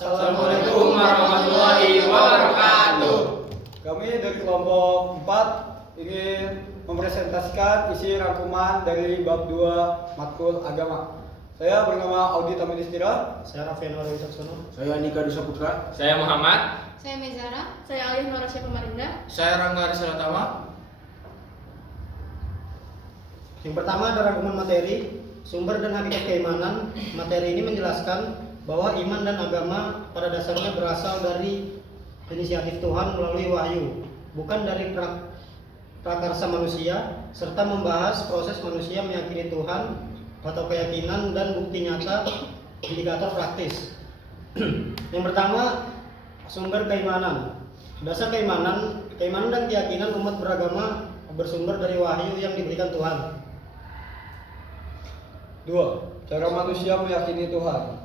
Assalamualaikum warahmatullahi wabarakatuh. Kami dari kelompok 4 ingin mempresentasikan isi rangkuman dari bab 2 matkul agama. Saya bernama Audi Tamidistira. Saya Raffi Anwar Wicaksono. Saya Andika Dusa Putra. Saya Muhammad. Saya Mezara. Saya Alif Norasya Pemarinda. Saya Rangga Risalatama. Yang pertama ada rangkuman materi, sumber dan hakikat keimanan. Materi ini menjelaskan bahwa iman dan agama pada dasarnya berasal dari inisiatif Tuhan melalui wahyu, bukan dari prakarsa manusia, serta membahas proses manusia meyakini Tuhan atau keyakinan dan bukti nyata indikator praktis. Yang pertama, sumber keimanan. Dasar keimanan dan keyakinan umat beragama bersumber dari wahyu yang diberikan Tuhan. 2. Cara manusia meyakini Tuhan.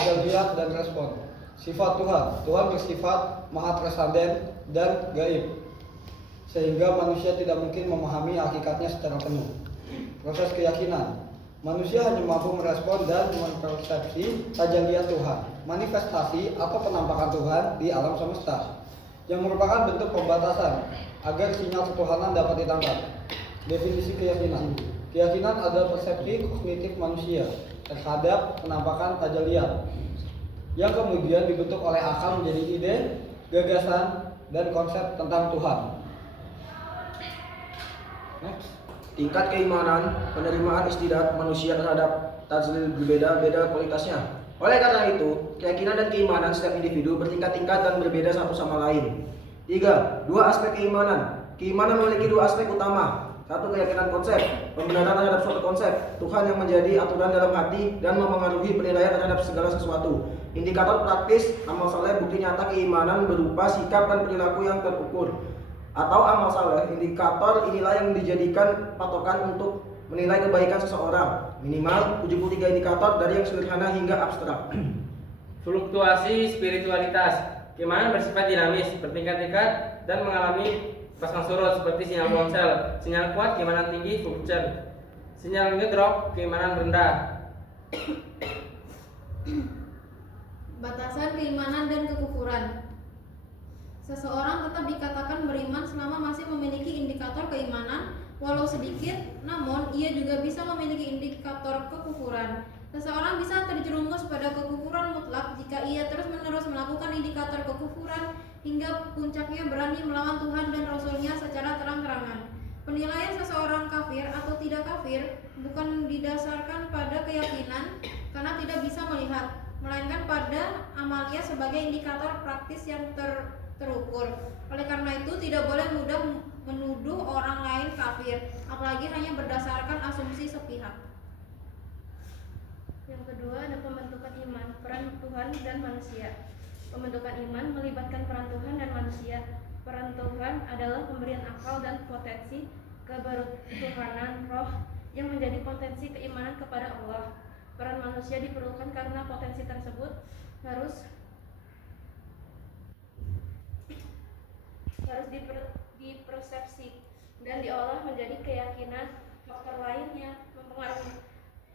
Lihat dan respon. Sifat Tuhan. Tuhan bersifat maha transenden dan gaib, sehingga manusia tidak mungkin memahami hakikatnya secara penuh. Proses keyakinan. Manusia hanya mampu merespon dan mempersepsi tajaliat Tuhan, manifestasi atau penampakan Tuhan di alam semesta, yang merupakan bentuk pembatasan agar sinyal ketuhanan dapat ditangkap. Definisi keyakinan. Keyakinan adalah persepsi kognitif manusia terhadap penampakan tajaliat yang kemudian dibentuk oleh akal menjadi ide, gagasan, dan konsep tentang Tuhan. Next. Tingkat keimanan, penerimaan istiadat manusia terhadap tajlil berbeda-beda kualitasnya. Oleh karena itu, keyakinan dan keimanan setiap individu bertingkat-tingkat dan berbeda satu sama lain. 3. Dua aspek keimanan. Keimanan memiliki dua aspek utama. 1. Keyakinan konsep, pembenaran terhadap suatu konsep, Tuhan yang menjadi aturan dalam hati dan memengaruhi penilaian terhadap segala sesuatu. Indikator praktis, amal saleh, bukti nyata keimanan berupa sikap dan perilaku yang terukur. Atau amal saleh, indikator inilah yang dijadikan patokan untuk menilai kebaikan seseorang. Minimal 73 indikator dari yang sederhana hingga abstrak. Fluktuasi spiritualitas. Keimanan bersifat dinamis, bertingkat-tingkat dan mengalami pasang surut seperti sinyal ponsel. Sinyal kuat keimanan tinggi, fluctuan. Sinyal ngedrop keimanan rendah. Batasan keimanan dan kekufuran. Seseorang tetap dikatakan beriman selama masih memiliki indikator keimanan, walau sedikit, namun ia juga bisa memiliki indikator kekufuran. Seseorang bisa terjerumus pada kekufuran mutlak jika ia terus-menerus melakukan indikator kekufuran hingga puncaknya berani melawan Tuhan dan Rasul-Nya secara terang-terangan. Penilaian seseorang kafir atau tidak kafir bukan didasarkan pada keyakinan karena tidak bisa melihat, melainkan pada amalnya sebagai indikator praktis yang terukur. Oleh karena itu tidak boleh mudah menuduh orang lain kafir, apalagi hanya berdasarkan asumsi sepihak. Yang kedua ada pembentukan iman, peran Tuhan dan manusia. Pembentukan iman melibatkan peran Tuhan dan manusia. Peran Tuhan adalah pemberian akal dan potensi kebertuhanan roh yang menjadi potensi keimanan kepada Allah. Peran manusia diperlukan karena potensi tersebut harus dipersepsi dan diolah menjadi keyakinan. Faktor lain yang mempengaruhi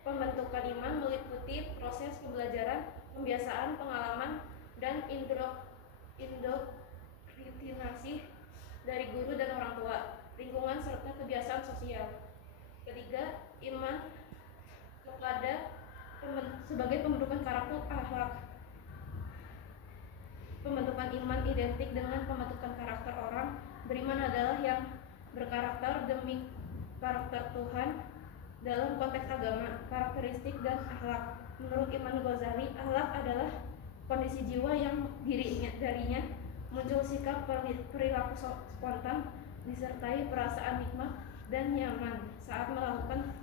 pembentukan iman meliputi proses pembelajaran, pembiasaan, pengalaman, dan indoktrinasi dari guru dan orang tua, lingkungan, serta kebiasaan sosial. Ketiga, iman sebagai pembentukan karakter akhlak. Pembentukan iman identik dengan pembentukan karakter orang. Beriman adalah yang berkarakter demi karakter Tuhan dalam konteks agama, karakteristik dan akhlak. Menurut Imam Ghazali, akhlak adalah kondisi jiwa yang darinya muncul sikap perilaku spontan disertai perasaan nikmat dan nyaman saat melakukan.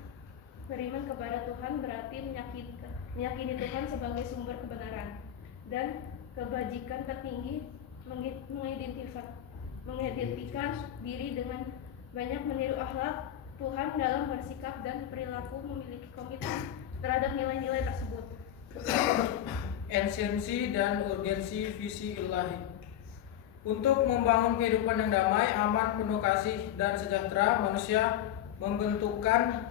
Beriman kepada Tuhan berarti meyakini Tuhan sebagai sumber kebenaran dan kebajikan tertinggi, mengidentikan diri dengan banyak meniru akhlak Tuhan dalam bersikap dan perilaku, memiliki komitmen terhadap nilai-nilai tersebut. Esensi dan urgensi visi ilahi. Untuk membangun kehidupan yang damai, aman, penuh kasih, dan sejahtera, manusia membentukkan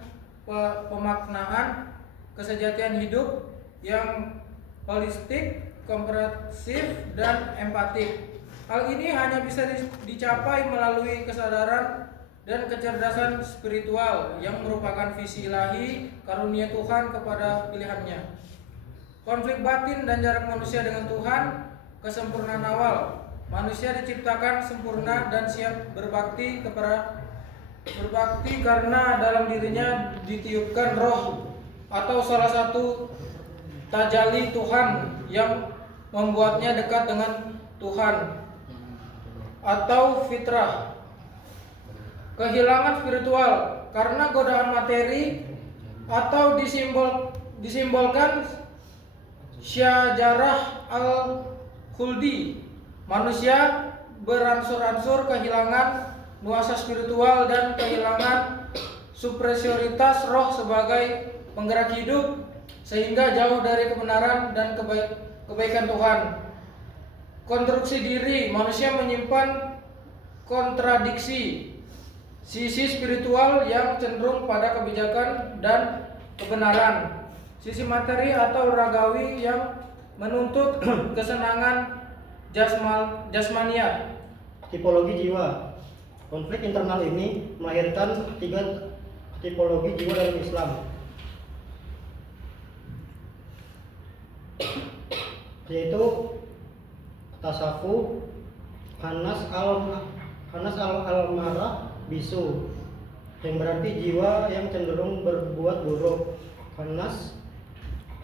pemaknaan kesejatian hidup yang holistik komprehensif, dan empatik. Hal ini hanya bisa dicapai melalui kesadaran dan kecerdasan spiritual yang merupakan visi ilahi karunia Tuhan kepada pilihannya. Konflik batin dan jarak manusia dengan Tuhan, kesempurnaan awal. Manusia diciptakan sempurna dan siap berbakti karena dalam dirinya ditiupkan roh atau salah satu tajalli Tuhan yang membuatnya dekat dengan Tuhan atau fitrah. Kehilangan spiritual karena godaan materi atau disimbolkan syajarah al-khuldi. Manusia beransur-ansur kehilangan nuansa spiritual dan kehilangan superioritas roh sebagai penggerak hidup sehingga jauh dari kebenaran dan kebaikan Tuhan. Konstruksi diri, manusia menyimpan kontradiksi. Sisi spiritual yang cenderung pada kebijakan dan kebenaran. Sisi materi atau ragawi yang menuntut kesenangan jasmania. Tipologi jiwa. Konflik internal ini melahirkan 3 tipologi jiwa dalam Islam, yaitu tasawuf, Hanas al-marah, bisu, yang berarti jiwa yang cenderung berbuat buruk. Hanas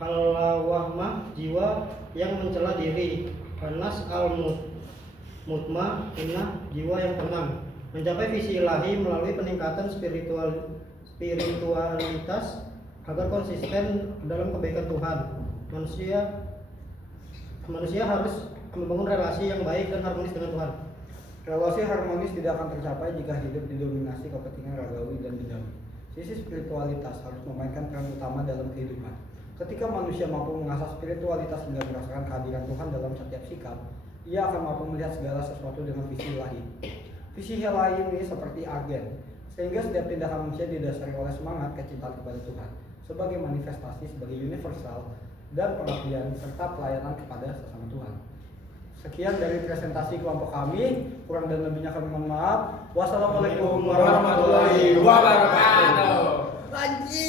al-lawamah, jiwa yang mencela diri. Hanas al-mutmainnah, jiwa yang tenang. Mencapai visi ilahi melalui peningkatan spiritualitas agar konsisten dalam kebaikan Tuhan. Manusia harus membangun relasi yang baik dan harmonis dengan Tuhan. Relasi harmonis tidak akan tercapai jika hidup didominasi kepentingan ragawi dan duniawi. Sisi spiritualitas harus memainkan peran utama dalam kehidupan. Ketika manusia mampu mengasah spiritualitas hingga merasakan kehadiran Tuhan dalam setiap sikap, ia akan mampu melihat segala sesuatu dengan visi ilahi. Visi ilahi ini seperti agen, sehingga setiap tindakan manusia didasari oleh semangat kecintaan kepada Tuhan, sebagai manifestasi sebagai universal dan pengabdian serta pelayanan kepada sesama Tuhan. Sekian dari presentasi kelompok kami, kurang dan lebihnya kami mohon maaf. Wassalamualaikum warahmatullahi wabarakatuh. Anjir.